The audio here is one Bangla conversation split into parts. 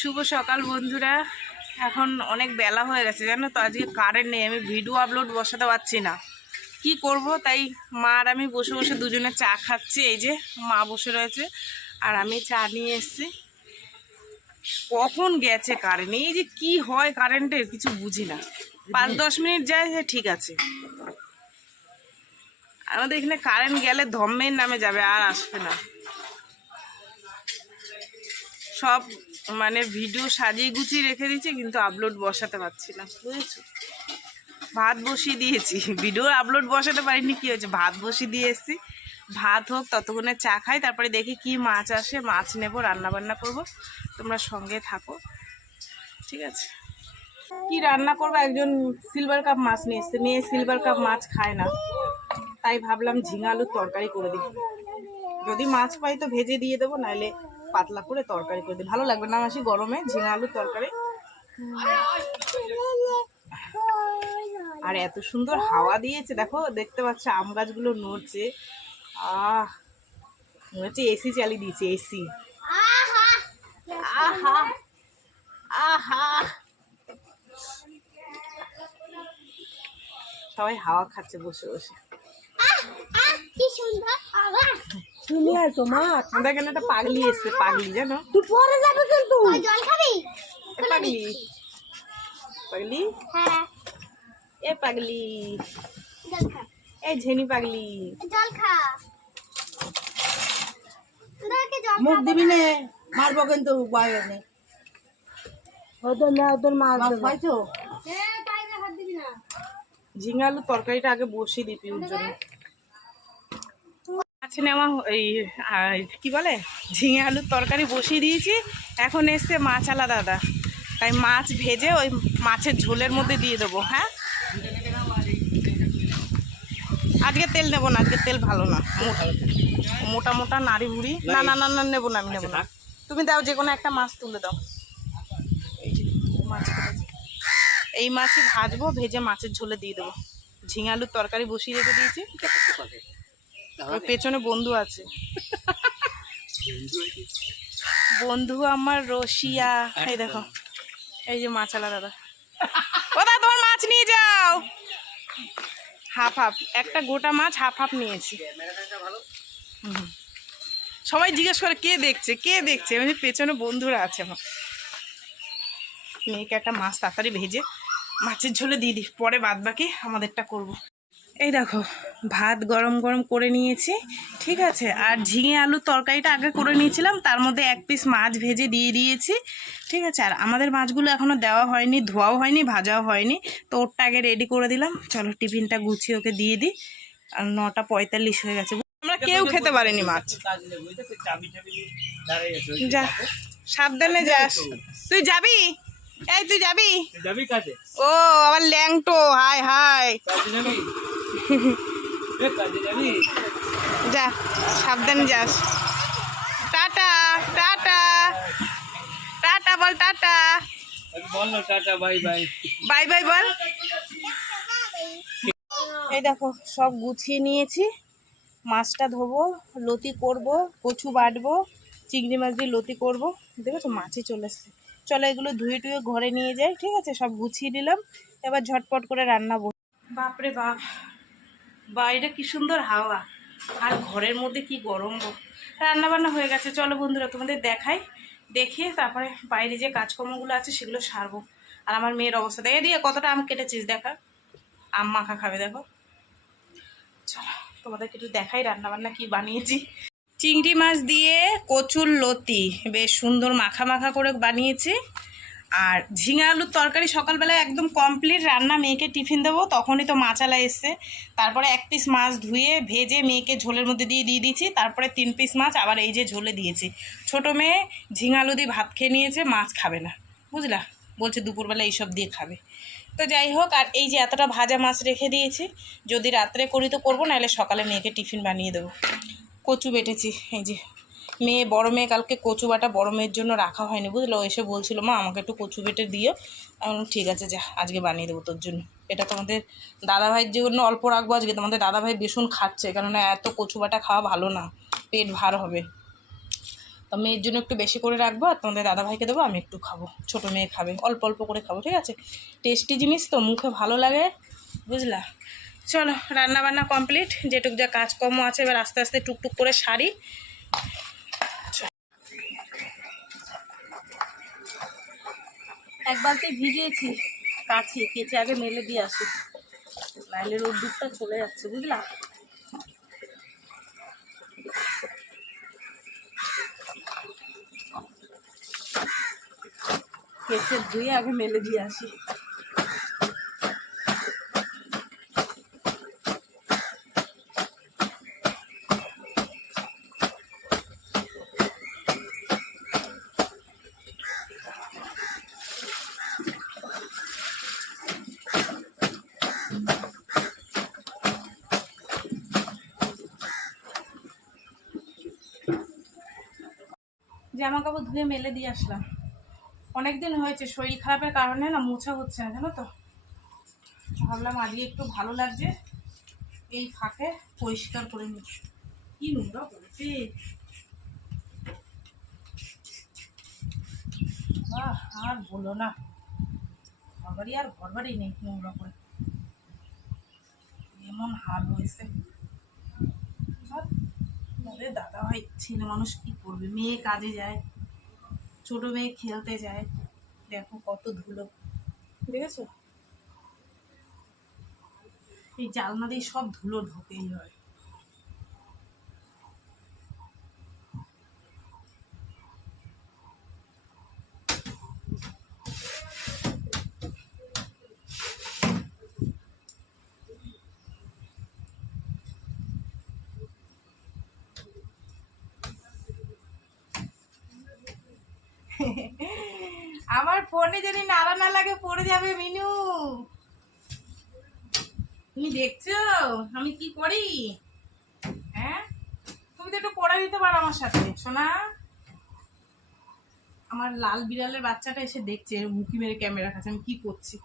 শুভ সকাল বন্ধুরা। এখন অনেক বেলা হয়ে গেছে জানো তো, আজকে কারেন্ট নেই, আমি ভিডিও আপলোড বসাতে পারছি না। কি করব, তাই মা আর আমি বসে বসে দুজনে চা খাচ্ছি। এই যে মা বসে রয়েছে আর আমি চা নিয়ে এসেছি। কখন গেছে কারেন্ট, এই যে কি হয় কারেন্টের কিছু বুঝি না। 5-10 মিনিট যায় ঠিক আছে, আমাদের এখানে কারেন্ট গেলে ধম্মের নামে যাবে আর আসবে না। সব মানে ভিডিও সাজিয়ে গুছিয়ে রেখে দিয়েছি, কিন্তু আপলোড বসাতে পারছি না, বুঝেছো। ভাত বসিয়ে দিয়েছি, ভিডিও আপলোড বসাতে পারিনি, কি হয়েছে, ভাত বসিয়ে দিয়ে এসেছি। ভাত হোক, ততক্ষণে চা খাই, তারপরে দেখি কি মাছ আসে, মাছ নেব, রান্না বান্না করব। তোমরা সঙ্গে থাকো, ঠিক আছে। কি রান্না করবো, একজন সিলভার কাপ মাছ নিয়ে এসছে, মেয়ে সিলভার কাপ মাছ খায় না, তাই ভাবলাম ঝিঙা আলুর তরকারি করে দিই। যদি মাছ পাই তো ভেজে দিয়ে দেবো, নাহলে পাতলা করে তরকারি করে দিই। ভালো লাগবে না মাসি গরমে ঝিঙা আলুর তরকারি। আর এত সুন্দর হাওয়া দিয়েছে দেখো, দেখতে পাচ্ছ আম গাছগুলো নড়ছে। মনে হচ্ছে এসি চালিয়ে দিয়েছে, এসি। আহা আহা, সবাই হাওয়া খাচ্ছে বসে বসে। তুমি আর তোমার আমাদের এখানে একটা পাগলি এসছে, পাগলি জানো, তুই পরে যাবে কিন্তু। জল খাবি? পাগলি পাগলি, হ্যাঁ এ পাগলি, জল খা। এই ঝেনি পাগলি, জল খা। মুখ দিবি নে, মারবো কিন্তু বাইরে নে। ওদের না, ওদের মাছ পাইছো। ঝিঙা আলুর তরকারিটা আগে বসিয়ে দিই পিউর জন্য। মাছ নেওয়া এই কি বলে, ঝিঙে আলুর তরকারি বসিয়ে দিয়েছি। এখন এসছে মাছালা দাদা, তাই মাছ ভেজে ওই মাছের ঝোলের মধ্যে দিয়ে দেবো। হ্যাঁ, আজকে তেল নেবো না, আজকে তেল ভালো না, মোটা মোটা নাড়ি বুড়ি। না না না না, নেবো না, আমি নেবো না। তুমি দাও, যে কোনো একটা মাছ তুলে দাও। এই মাছই ভাজবো, ভেজে মাছের ঝোলে দিয়ে দেবো। ঝিঙে আলুর তরকারি বসিয়ে রেখে দিয়েছি। ওই পেছনে বন্ধু আছে, বন্ধু আমার রসিয়া। এই দেখো, এই যে মাছালা দাদা। ও দাদা, তোমার মাছ নিয়ে যাও। হাফ হাফ, একটা গোটা মাছ হাফ হাফ নিয়েছি। সবাই জিজ্ঞেস করে কে দেখছে, কে দেখছে, মানে পেছনে বন্ধুরা আছে আমার। মেয়েকে একটা মাছ তাড়াতাড়ি ভেজে মাছের ঝোলে দিয়ে দিই, পরে বাদ বাকি আমাদেরটা করবো। এই দেখো, ভাত গরম গরম করে নিয়েছি, ঠিক আছে। আর ঝিঙে আলুর তরকারিটা আগে করে নিয়েছিলাম, তার মধ্যে এক পিস মাছ ভেজে দিয়ে দিয়েছি, ঠিক আছে। আর আমাদের মাছগুলো এখনও দেওয়া হয়নি, ধোয়াও হয়নি, ভাজাও হয়নি, তো ওরটা আগে রেডি করে দিলাম। চলো টিফিনটা গুছিয়ে ওকে দিয়ে দিই। আর 9:45 হয়ে গেছে, আমরা কেউ খেতে পারিনি মাছ। যা, সাবধানে যাস। তুই যাবি? এই তুই যাবি? ও আবার ল্যাংটো, হাই হাই। যা, সাবধানে যাস। টাটা টাটা টাটা বল, tata bye bye, bye bye বল। এই দেখো, সব গুছিয়ে নিয়েছি। মাছটা ধোবো, লতি করব, কচু বাটবো, চিংড়ি মাছ দিয়ে লতি করবো। দেখেছো মাছই চলে এসছে। চলো এগুলো ধুয়ে টুয়ে ঘরে নিয়ে যাই, ঠিক আছে। সব গুছিয়ে দিলাম, এবার ঝটপট করে রান্না বল। বাপরে বাপ, বাইরে কি সুন্দর হাওয়া, আর ঘরের মধ্যে কি গরম গো। রান্না বান্না হয়ে গেছে, চলো বন্ধুরা তোমাদের দেখাই। দেখে তারপরে বাইরে যে কাজকর্মগুলো আছে সেগুলো সারবো। আর আমার মেয়ের অবস্থা দেখে দিয়ে, কতটা আম কেটেছিস দেখা, আম মাখা খাবে দেখো। চলো তোমাদেরকে একটু দেখাই রান্নাবান্না কি বানিয়েছি। চিংড়ি মাছ দিয়ে কচুর লতি বেশ সুন্দর মাখা মাখা করে বানিয়েছি। আর ঝিঙা আলুর তরকারি সকালবেলায় একদম কমপ্লিট রান্না, মেয়েকে টিফিন দেবো তখনই তো মাছালা এসছে। তারপরে এক পিস মাছ ধুয়ে ভেজে মেয়েকে ঝোলের মধ্যে দিয়ে দিয়েছি। তারপরে 3 পিস মাছ আবার এই যে ঝোলে দিয়েছি। ছোটো মেয়ে ঝিঙা আলু দিয়ে ভাত খেয়ে নিয়েছে, মাছ খাবে না, বুঝলা, বলছে দুপুরবেলা এইসব দিয়ে খাবে। তো যাই হোক, আর এই যে এতটা ভাজা মাছ রেখে দিয়েছি, যদি রাত্রে করি তো করবো, নাহলে সকালে মেয়েকে টিফিন বানিয়ে দেবো। কচু বেটেছি, এই যে মেয়ে, বড় মেয়ে কালকে কচু বাটা বড় মেয়ের জন্য রাখা হয়নি, বুঝলো। এসে বলছিল মা আমাকে একটু কচু বেটে দিও। আমি ঠিক আছে, যা আজকে বানিয়ে দেবো তোর জন্য। এটা তোমাদের দাদাভাইয়ের জন্য অল্প রাখবো আজকে, তোমাদের দাদাভাই ভীষণ খাচ্ছে, কেননা এত কচু বাটা খাওয়া ভালো না, পেট ভার হবে। তো মেয়ের জন্য একটু বেশি করে রাখবো, আর তোমাদের দাদাভাইকে দেবো, আমি একটু খাবো, ছোটো মেয়ে খাবে, অল্প অল্প করে খাবো, ঠিক আছে? টেস্টি জিনিস তো, মুখে ভালো লাগে, বুঝলা? চলো রান্না বান্না কমপ্লিট, যেটুক যা কাজকর্ম আছে এবার আস্তে আস্তে টুকটুক করে সারি। এক বালতি ভিজিয়েছি, কেচে আগে মেলে দিয়ে আসি, নাইলে রোদ্দুরটা চলে যাচ্ছে, বুঝলা? কেচে ধুয়ে আগে মেলে দিয়ে আসি। জামা কাপড় ধুয়ে মেলে দিয়ে আসলাম, অনেক দিন হয়েছে, শরীর খারাপের কারণে না মোছা হচ্ছে না, জানো তো। ভাবলাম আজকে একটু ভালো লাগছে, এই ফাঁকে পরিষ্কার করে নিই। কি নোংরা করেছে, আর বলো না, ঘরবাড়ি আর ঘরবাড়ি নেই, নোংরা করে এমন হাল হয়েছে। ওদের দাদা ভাই ছেলে মানুষ কি করবে, মেয়ে কাজে যায়, ছোট মেয়ে খেলতে যায়, দেখো কত ধুলো, দেখেছো? এই জালনা দিয়ে সব ধুলো ঢোকেই হয়। আমার ফোনে যদি নাড়া না লাগে পড়ে যাবে মিনু। তুমি দেখছো আমি কি করি? হ্যাঁ, তুমি তো একটু পড়ে দিতে পারো আমার সাথে, সোনা। আমার লাল বিড়ালের বাচ্চাটা এসে দেখছে মুখি মেরে ক্যামেরার কাছে আমি কি করছি।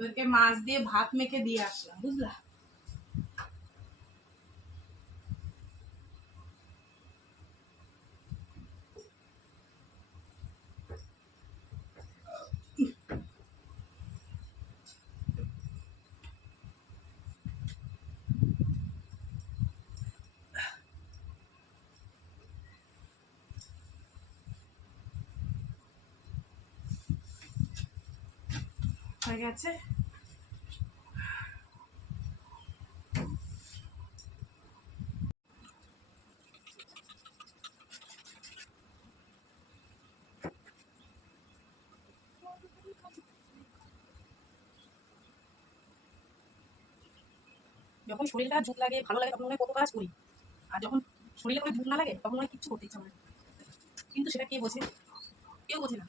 ওদেরকে মাছ দিয়ে ভাত মেখে দিয়ে আসলাম, বুঝলা? হয়ে গেছে। যখন শরীরটা ঝুঁক লাগে ভালো লাগে তখন মনে হয় কত কাজ করি, আর যখন শরীরে কোনো ঝুঁক না লাগে তখন মনে হয় কিচ্ছু করতে ইচ্ছা করে, কিন্তু সেটা কে বোঝে? কেউ বোঝে না।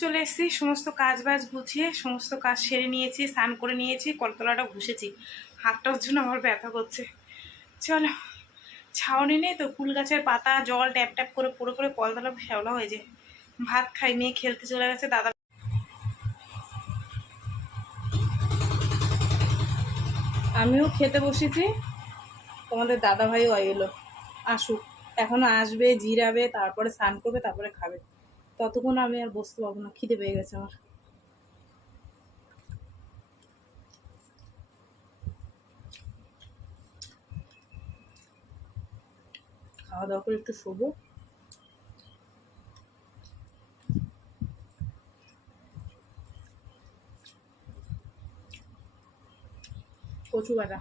চলে এসেছি, সমস্ত কাজ বাজ গুছিয়ে সমস্ত কাজ সেরে নিয়েছি, স্নান করে নিয়েছি, কলতলাটা ঘুষেছি, হাতটার জন্য আমার ব্যথা করছে। চলো, ছাউনি নেই তো, ফুল গাছের পাতা জল ট্যাপ ট্যাপ করে পড়ে করে কলতলা শ্যাওলা হয়ে যায়। ভাত খাই, মেয়ে খেলতে চলে গেছে, দাদা আমিও খেতে বসেছি, তোমাদের দাদা ভাইও এলো। আসুক, এখনো আসবে, জিরাবে, তারপরে স্নান করবে, তারপরে খাবে। ততক্ষণ আমি আর বসতে পারবো না, খিদে পেয়ে গেছে আমার। খাওয়া দাওয়া করে একটু শোবো। কচু বাটা।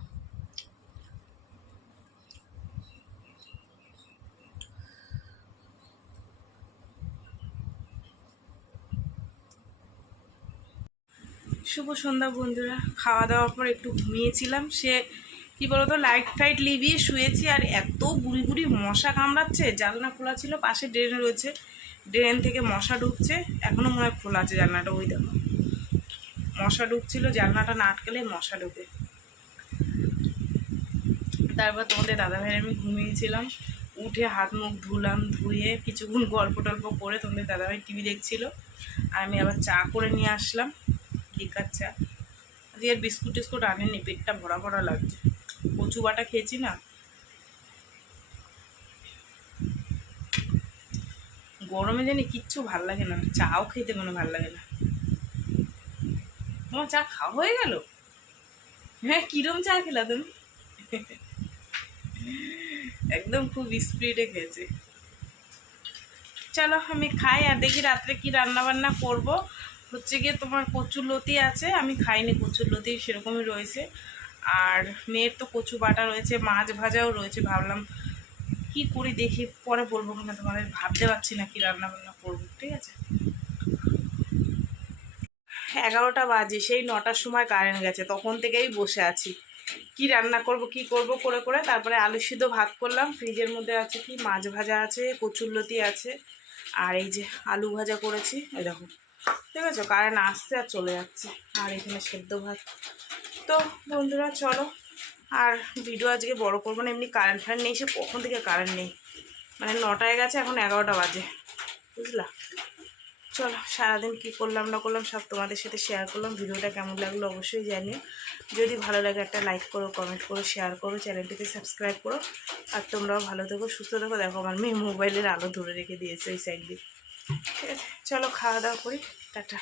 শুভ সন্ধ্যা বন্ধুরা। খাওয়া দাওয়ার পর একটু ঘুমিয়েছিলাম। সে কি বলতো, লাইট ফাইট লিভিয়ে শুয়েছি, আর এত গুড়ি গুড়ি মশা কামড়াচ্ছে। জানলা খোলা ছিল, পাশে ড্রেন রয়েছে, ড্রেন থেকে মশা ঢুকছে। এখনও মনে হয় খোলা আছে জানলাটা, ওই দেখো মশা ঢুকছিল, জানলাটা না আটকালে মশা ঢুকে। তারপর তোমাদের দাদাভাইয়ের আমি ঘুমিয়েছিলাম, উঠে হাত মুখ ধুলাম, ধুয়ে কিছুক্ষণ গল্প টল্প করে তোমাদের দাদাভাই টিভি দেখছিল, আর আমি আবার চা করে নিয়ে আসলাম, লিকার চা। আজকে আর বিস্কুট টিস্কুট আনেনি, পেটটা ভরা ভরা লাগছে, কচু বাটা খেয়েছি না। গরমে জানি কিচ্ছু ভাল লাগে না, চাও খেতে মনে ভাল লাগে না। তোমার চা খাওয়া হয়ে গেল? হ্যাঁ, কিরম চা খেলা তুমি? একদম খুব স্পিডে খেয়েছে। চলো আমি খাই, আর দেখি রাত্রে কি রান্না বান্না করব। হচ্ছে গিয়ে তোমার কচুর লতি আছে, আমি খাইনি কচুর লতি, সেরকমই রয়েছে। আর মেয়ের তো কচু বাটা রয়েছে, মাছ ভাজাও রয়েছে। ভাবলাম কি করি দেখি, পরে বলবো কিনা তোমাদের, ভাবতে পারছি না কি রান্না বান্না করবো। ঠিক আছে, 11টা বাজে, সেই 9টার সময় কারেন্ট গেছে, তখন থেকেই বসে আছি কি রান্না করব কি করব করে করে। তারপরে আলু সিদ্ধ ভাত করলাম, ফ্রিজের মধ্যে আছে কি মাছ ভাজা আছে, কচুরলতি আছে, আর এই যে আলু ভাজা করেছি, এই দেখো। ঠিক আছে, কারেন্ট আসছে আর চলে যাচ্ছে, আর এখানে সেদ্ধ ভাত। তো বন্ধুরা চলো, আর ভিডিও আজকে বড় করবো না, এমনি কারেন্ট ফারেন্ট নেই, সে কখন থেকে কারেন্ট নেই, মানে 9টায় গেছে, এখন 11টা বাজে, বুঝলা। চলো, সারাদিন কী করলাম না করলাম সব তোমাদের সাথে শেয়ার করলাম। ভিডিওটা কেমন লাগলো অবশ্যই জানিও। যদি ভালো লাগে একটা লাইক করো, কমেন্ট করো, শেয়ার করো, চ্যানেলটিকে সাবস্ক্রাইব করো। আর তোমরাও ভালো থেকো, সুস্থ থেকো। দেখো আমার মেয়ে মোবাইলের আলো ধরে রেখে দিয়েছে ওই সাইড দিয়ে। ঠিক আছে, চলো খাওয়া দাওয়া করি, টাটা।